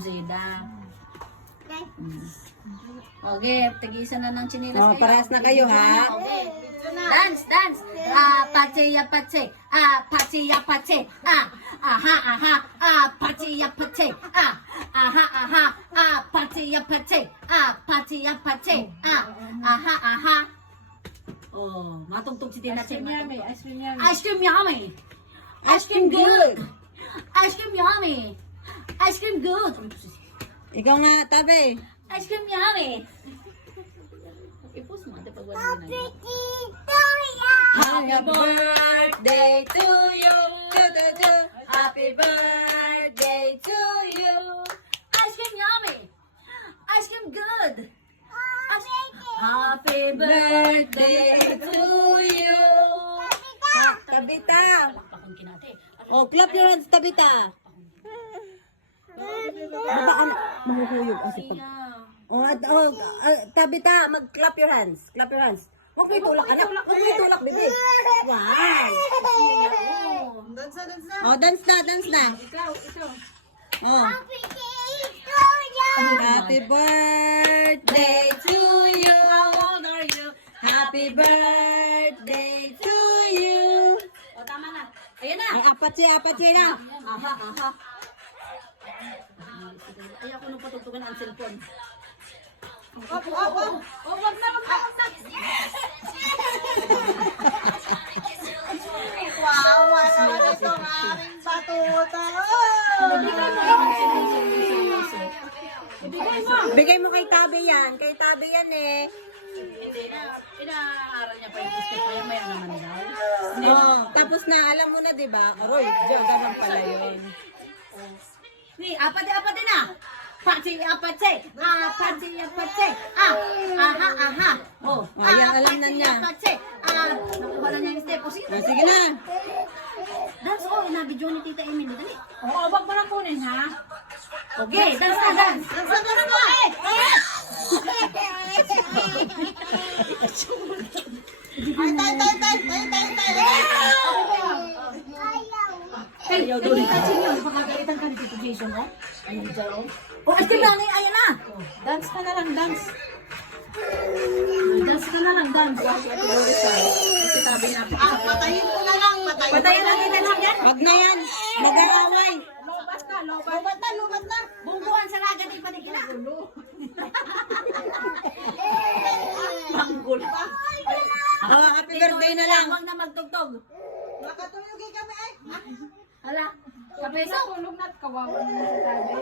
Zeda. Okay, tigisan na ng chinilas Oh, parehas na kayo, ha? Okay. Dance, dance. Apache, apache. Apache, apache. Aha, aha. Apache, apache. Aha, aha. Apache, apache. Apache, apache. Aha, aha. Oh, matugtog si Tina Chen. Ice cream yummy. Ice cream yummy. Ice cream good. Ice cream yummy. Ice cream good. Ikaw nga, tabi. Ice cream yummy. I-post mo ate pag wala na. Happy birthday to you. Happy birthday to you. Ice cream yummy. Ice cream good. Happy Birthday to you. Tabita. Pakon kinate. Oh, clap your hands, Tabita. Baka mahuhuyog ang sipag. Tabita, mag-clap your hands. Clap your hands. Huwag mo itulak, anak. Huwag mo itulak, bebe. Wow. Oh, dance na, dance na. Ikaw. Oh. Happy birthday to you. How old are you? Happy birthday to you. O, tama na. Ayan na. Ay, apat siya na. Aha, aha. Ay, ako nung patugtugan ang cellphone. Wag na magpapasag. Wow, wala itong aking batuta. Bigay mo kay Tabi yan. Kay Tabi yan eh. Hindi na. Pinaaral niya pa yung step. Kaya maya naman daw. Oh, tapos na, alam mo na, di ba? Aroy, ganun pala yun. Ni, apate na. Apate. Apate. Aha, aha. Oh, Ayan, alam na niya. Apate. Nakuha na niya yung step. O, sige. Oh, sige na. Dance, oh, nabidyo ni Tita Emily. Dali. Oo, wag mo na kunin, ha? Okay, dance na, dance. Dance na. Ayaw doon. Pagkagalitan ka ni Tito Jason, oh. Ayun dyan, oh. Oh, ate Lani, ayan na. Dance ka na lang, dance. Dance ka na lang, dance. Patayin ko na lang, Patayin lang kita lang yan. Wag na yan. Mag-aaway. Lubat na. Bungbuhan sa laga di pa di kila. Panggol pa. Oh, happy birthday na lang. Huwag na magtugtog. Nakatulog kami ay. Hala, kapeso. Tulog na at kawawa na sa tabi.